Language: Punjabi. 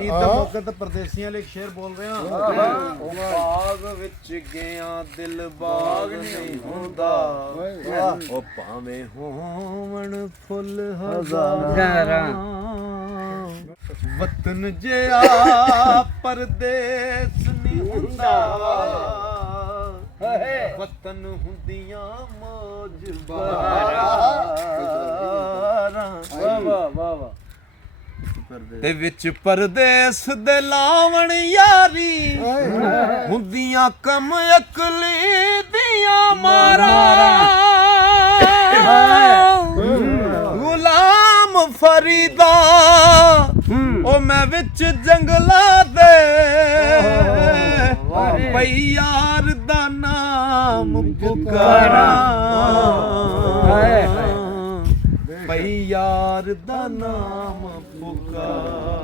ਈਦ ਦਾ ਮੌਕੇ ਤੇ ਪਰਦੇਸੀਆਂ ਲਈ ਸ਼ੇਰ ਬੋਲ ਰਹੇ ਹਾਂ। ਬਾਗ ਵਿੱਚ ਗਿਆ ਦਿਲ ਬਾਗ ਨਹੀਂ ਹੁੰਦਾ, ਉਹ ਭਾਵੇਂ ਹੋਵਣ ਫੁੱਲ ਹਜ਼ਾਰਾਂ, ਵਤਨ ਜਿਆ ਪਰਦੇਸ ਨਹੀਂ ਹੁੰਦਾ, ਵਤਨ ਹੁੰਦੀਆਂ ਮੌਜ ਬਾਰਾਂ। ਵਾਹ ਵਾਹ ਵਾਹ। ਤੇ ਵਿੱਚ ਪਰਦੇਸ ਦੇ ਲਾਵਣ ਯਾਰੀ, ਹੁੰਦੀਆਂ ਕਮ ਅਕਲੀ ਦੀਆਂ ਮਾਰਾਂ। ਗੁਲਾਮ ਫਰੀਦਾ ਉਹ ਮੈਂ ਵਿੱਚ ਜੰਗਲਾਂ ਦੇ, ਪਈ ਯਾਰ ਦਾ ਨਾਮ ਪੁਕਾਰਾਂ, ਪਈ ਯਾਰ ਦਾ ਨਾਮ ਪੁਕਾਰਾਂ।